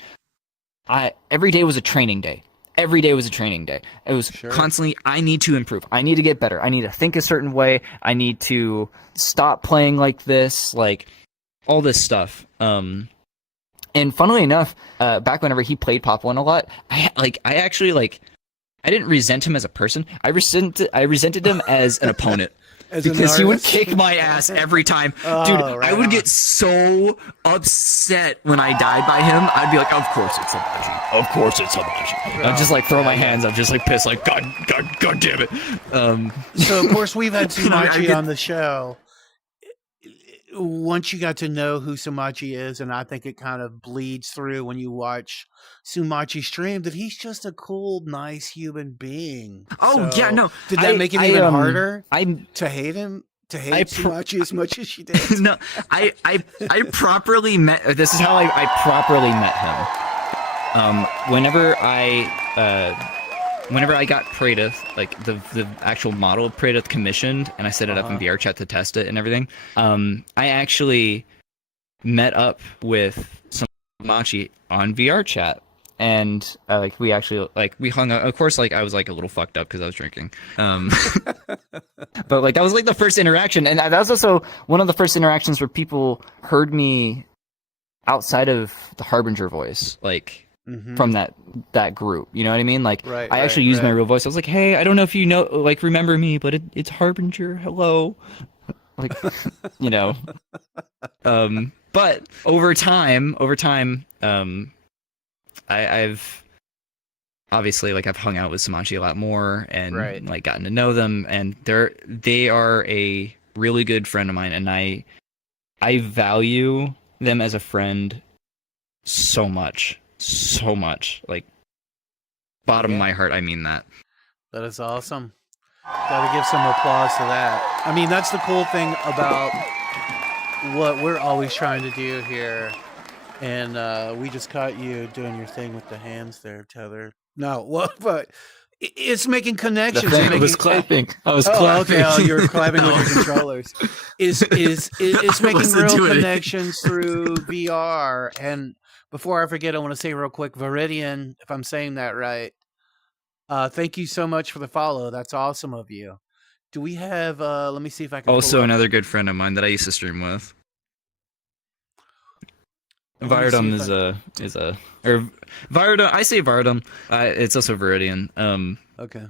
every day was a training day. Every day was a training day. It was constantly, I need to improve. I need to get better. I need to think a certain way. I need to stop playing like this, like all this stuff. And funnily enough, back whenever he played Pop One a lot, I didn't resent him as a person. I resented him as an opponent. Because he would kick my ass every time. Dude, I would get so upset when I died by him. I'd be like, of course it's Samachi. Of course it's Samachi. I'd just like throw my hands up, just like pissed, like, God damn it. So, of course, we've had Samachi on the show. Once you got to know who Samachi is, and I think it kind of bleeds through when you watch Samachi stream, that he's just a cool, nice human being. Oh, So, yeah, no. Did that make it even harder to hate him? To hate Samachi as much as you did? No, I properly met. This is how I properly met him. Whenever I got Praedyth, like the actual model of Praedyth commissioned, and I set it up in VR chat to test it and everything, I actually met up with Samachi on VR chat, and we hung out. Of course, like I was like a little fucked up because I was drinking. But like that was like the first interaction, and that was also one of the first interactions where people heard me outside of the Harbinger voice, like. From that group, you know what I mean? Like, I actually used my real voice. I was like, "Hey, I don't know if you know, like, remember me, but it's Harbinger. Hello," like, you know. But over time, I've obviously like I've hung out with Samachi a lot more and like gotten to know them, and they are a really good friend of mine, and I value them as a friend so much. Like, bottom of my heart, I mean that. That is awesome. Gotta give some applause to that. I mean, that's the cool thing about what we're always trying to do here. And we just caught you doing your thing with the hands there, Tether. No, what? But it's making connections. I was clapping. Okay, you're clapping with your controllers. It's making real connections through VR. And before I forget, I want to say real quick, Viridian, if I'm saying that right, thank you so much for the follow. That's awesome of you. Do we have, let me see if I can. Also, another good friend of mine that I used to stream with. Viridum Viridum. I say Viridum. It's also Viridian. Okay.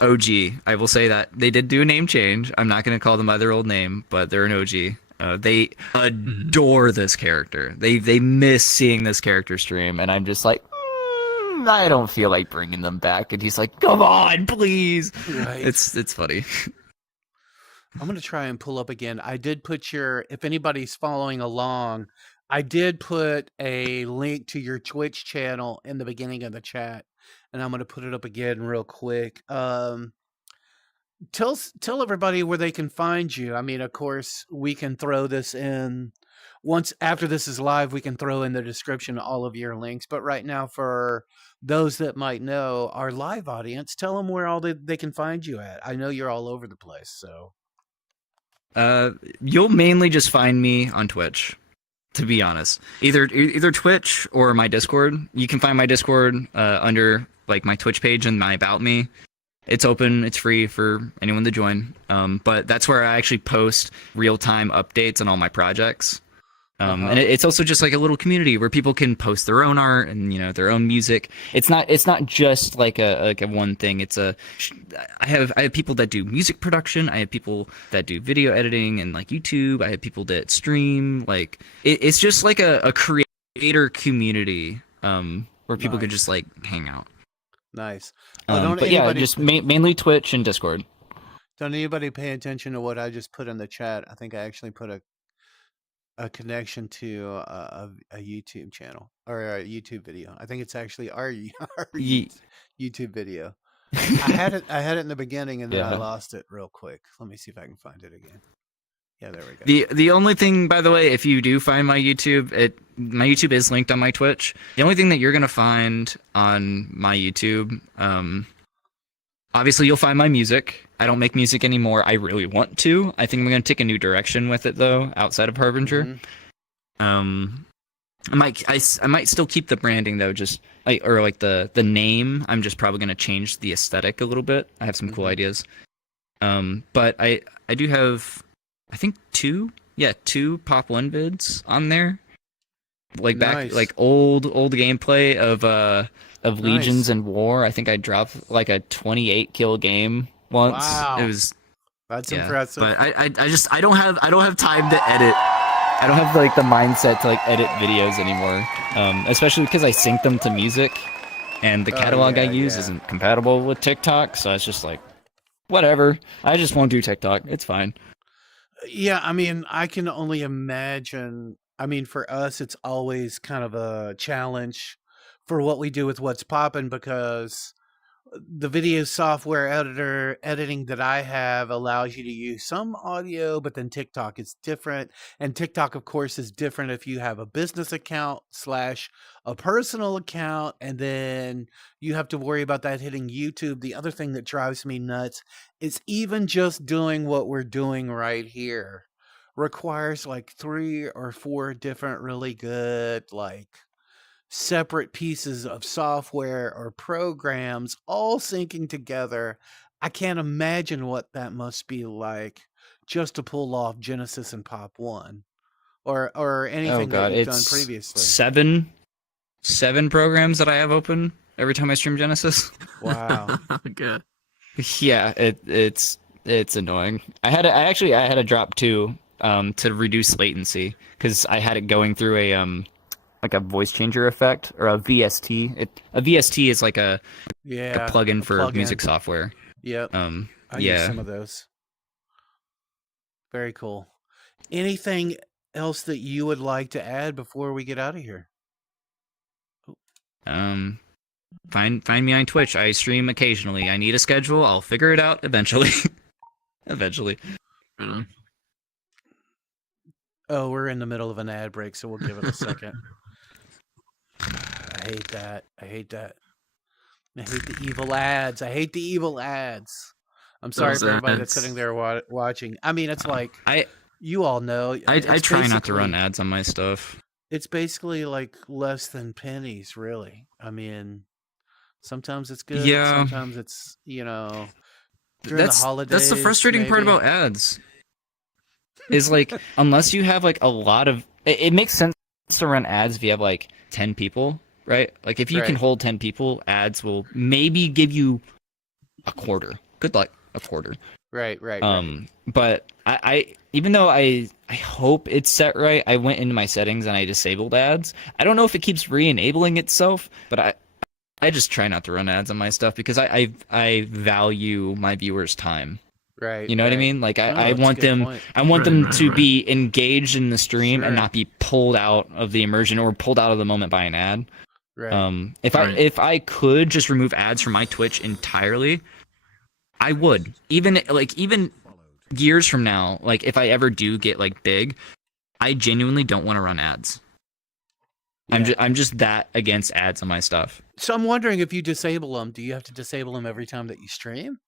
OG. I will say that they did do a name change. I'm not going to call them by their old name, but they're an OG. They adore this character. They miss seeing this character stream, and I'm just like, I don't feel like bringing them back. And he's like, come on, please. Right. It's funny. I'm gonna try and pull up again. I did put if anybody's following along, I did put a link to your Twitch channel in the beginning of the chat, and I'm gonna put it up again real quick. Tell everybody where they can find you. I mean, of course, we can throw this in once after this is live. We can throw in the description all of your links. But right now, for those that might know our live audience, tell them where all they can find you at. I know you're all over the place, so. You'll mainly just find me on Twitch, to be honest. Either Twitch or my Discord. You can find my Discord under like my Twitch page and my About Me. It's open, it's free for anyone to join. But that's where I actually post real-time updates on all my projects. And it's also just like a little community where people can post their own art and, you know, their own music. It's not just like a one thing. I have people that do music production. I have people that do video editing and like YouTube. I have people that stream. Like it's just like a creator community where people can just like hang out. Nice. But yeah, just mainly Twitch and Discord. Don't anybody pay attention to what I just put in the chat? I think I actually put a connection to a YouTube channel or a YouTube video. I think it's actually our YouTube video. I had it in the beginning, and then I Yeah. lost it real quick. Let me see if I can find it again. Yeah, there we go. The only thing, by the way, if you do find my YouTube, my YouTube is linked on my Twitch. The only thing that you're gonna find on my YouTube, obviously you'll find my music. I don't make music anymore. I really want to. I think I'm gonna take a new direction with it though, outside of Harbinger. Mhm. I might still keep the branding though, just like or like the name. I'm just probably gonna change the aesthetic a little bit. I have some cool Mhm. ideas. But I do have, I think two Pop One vids on there. Like back Nice. like old gameplay of Legions Nice. and War. I think I dropped like a 28 kill game once. Wow. It was That's yeah. impressive. But I just I don't have time to edit. I don't have like the mindset to like edit videos anymore. Especially because I sync them to music, and the Oh, catalog I yeah, use yeah. isn't compatible with TikTok. So it's just like whatever. I just won't do TikTok. It's fine. Yeah, I mean, I can only imagine. I mean, for us, it's always kind of a challenge for what we do with What's Poppin' because the video software editing that I have allows you to use some audio, but then TikTok is different. And TikTok, of course, is different if you have a business account slash a personal account, and then you have to worry about that hitting YouTube. The other thing that drives me nuts is even just doing what we're doing right here requires like 3 or 4 different really good like separate pieces of software or programs all syncing together. I can't imagine what that must be like just to pull off Genesis and Pop 1 or Oh anything that god, you've done it's previously. seven programs that I have open every time I stream Genesis. Wow. Good. Yeah, it's annoying. I had to drop two to reduce latency because I had it going through a like a voice changer effect or a VST. A VST is like a Yeah. plugin a for plugin. music software. Yep. I use Yeah. some of those. Very cool. Anything else that you would like to add before we get out of here? Find me on Twitch. I stream occasionally. I need a schedule. I'll figure it out eventually. Eventually. Oh, we're in the middle of an ad break, so we'll give it a second. I hate that. I hate that. I hate the evil ads. I hate the evil ads. I'm sorry Those for everybody ads. that's sitting there watching. I mean, it's like I you all know. I it's try not to run basically- ads on my stuff. It's basically like less than pennies, really. I mean, sometimes it's good. Yeah. Sometimes it's during That's the holidays. the frustrating part maybe. about ads. Is like unless you have like a lot of it makes sense to run ads if you have like 10 people, right? Like if you can Right. hold 10 people, ads will maybe give you a quarter. Good luck, a quarter. Right. But I even though I hope it's set right, I went into my settings and I disabled ads. I don't know if it keeps re-enabling itself, but I just try not to run ads on my stuff because I value my viewers' time. Right. You know what I right. mean? Like No, I that's a want good them point. I want Right, them right, to right. be engaged in the stream Sure. and not be pulled out of the immersion or pulled out of the moment by an ad. Right. Right. If I could just remove ads from my Twitch entirely, I would. Even years from now, like if I ever do get like big, I genuinely don't want to run ads. Yeah. I'm just that against ads on my stuff. So I'm wondering if you disable them, do you have to disable them every time that you stream?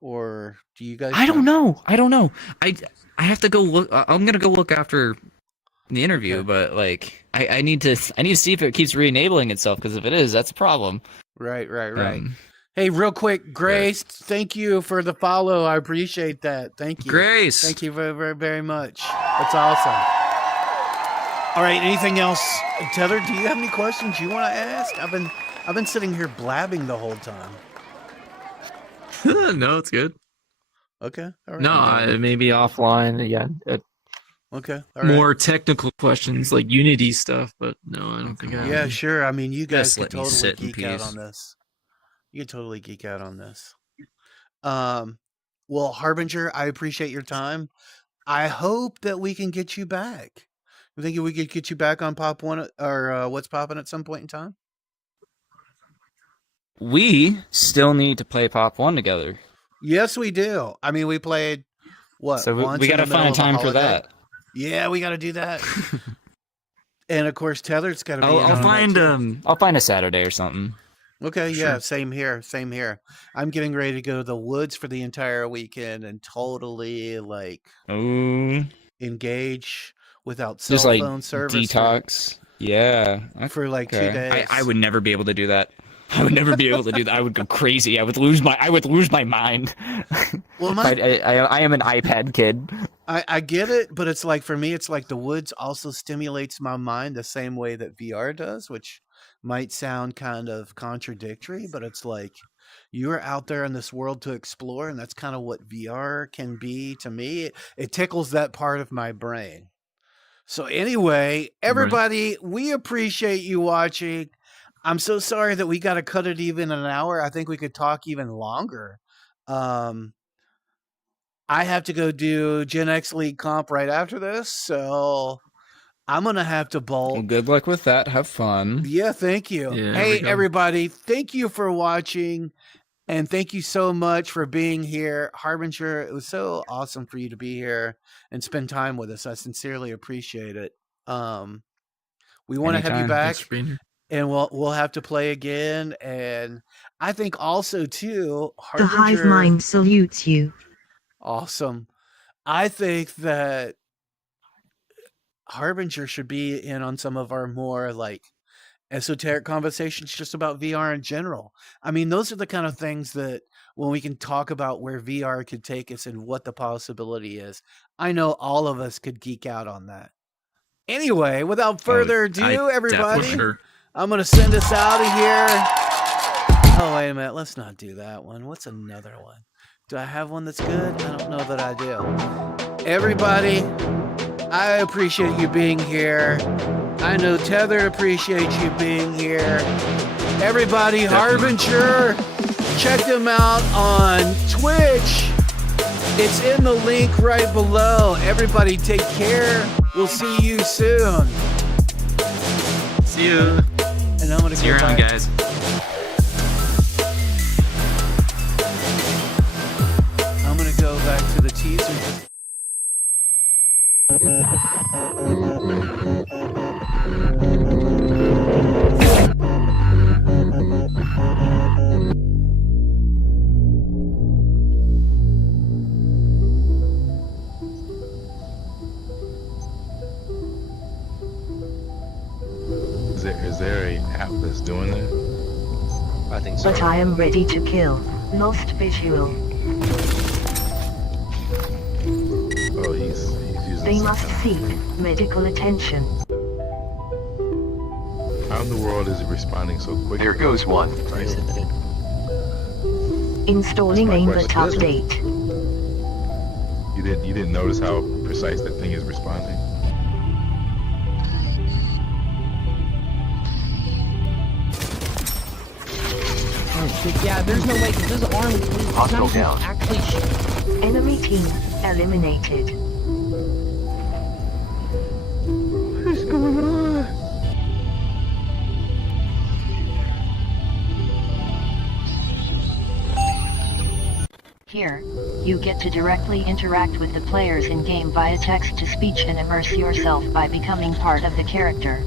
Or do you guys I don't know. I have to go look. I'm gonna go look after the interview, Okay. but like I need to see if it keeps re-enabling itself because if it is, that's a problem. Right. Um, Hey, real quick, Grace, thank you for the follow. I appreciate that. Thank you. Grace, Thank you very, very, very much. That's awesome. All right, anything else? Tether, do you have any questions you want to ask? I've been sitting here blabbing the whole time. No, it's good. Okay. All right. No, maybe offline. Yeah, Okay. All right. more technical questions like Unity stuff, but no, I don't think I. Yeah, sure. I mean, you guys Just could let me totally sit in geek out peace. on this. You could totally geek out on this. Well, Harbinger, I appreciate your time. I hope that we can get you back. You think we could get you back on Pop One or What's Poppin' at some point in time? we still need to play Pop 1 together. Yes, we do. I mean, we played what? So once we in got to the middle find of a time for holiday? that. Yeah, we got to do that. And of course, Tether's got to be. I'll in on that find too. I'll find a Saturday or something. Okay, Sure. yeah, same here, same here. I'm getting ready to go to the woods for the entire weekend and totally like Ooh, engage without cell just like phone service detox. Yeah. for like 2 Okay. days. I would never be able to do that. I would never be able to do that. I would go crazy. I would lose my mind. Well, I am an iPad kid. I get it, but it's like for me, it's like the woods also stimulates my mind the same way that VR does, which might sound kind of contradictory, but it's like you're out there in this world to explore, and that's kind of what VR can be to me. It tickles that part of my brain. So anyway, everybody, we appreciate you watching. I'm so sorry that we got to cut it even an hour. I think we could talk even longer. I have to go do Gen X League comp right after this, so I'm gonna have to bolt. Well, good luck with that. Have fun. Yeah, thank you. Yeah, hey, we go. everybody, thank you for watching, and thank you so much for being here. Harbinger, it was so awesome for you to be here and spend time with us. I sincerely appreciate it. We want to have you Anytime. back, Thanks for being here. and we'll have to play again. And I think also too, The hive Harbinger, mind salutes you. awesome. I think that Harbinger should be in on some of our more like esoteric conversations just about VR in general. I mean, those are the kind of things that when we can talk about where VR could take us and what the possibility is, I know all of us could geek out on that. Anyway, without further ado, everybody, Sure. I'm going to send us out of here. Oh, wait a minute. Let's not do that one. What's another one? Do I have one that's good? I don't know that I do. Everybody, I appreciate you being here. I know Tether appreciates you being here. Everybody, Harbinger, check them out on Twitch. It's in the link right below. Everybody, take care. We'll see you soon. See you. And I'm gonna See you go around, back. guys. I'm gonna go back to the teaser. Is there a app that's doing that? I think so. But I am ready to kill. Lost visual. Oh, he's using. They some must kind seek medical attention. of- How in the world is it responding so quickly? Here goes one. Installing That's my aimbot question. update. You didn't notice how precise that thing is responding? Yeah, there's no way, because this arm is Hostile not even down. actually Enemy team eliminated. What's going on? Here, you get to directly interact with the players in-game via text-to-speech and immerse yourself by becoming part of the character.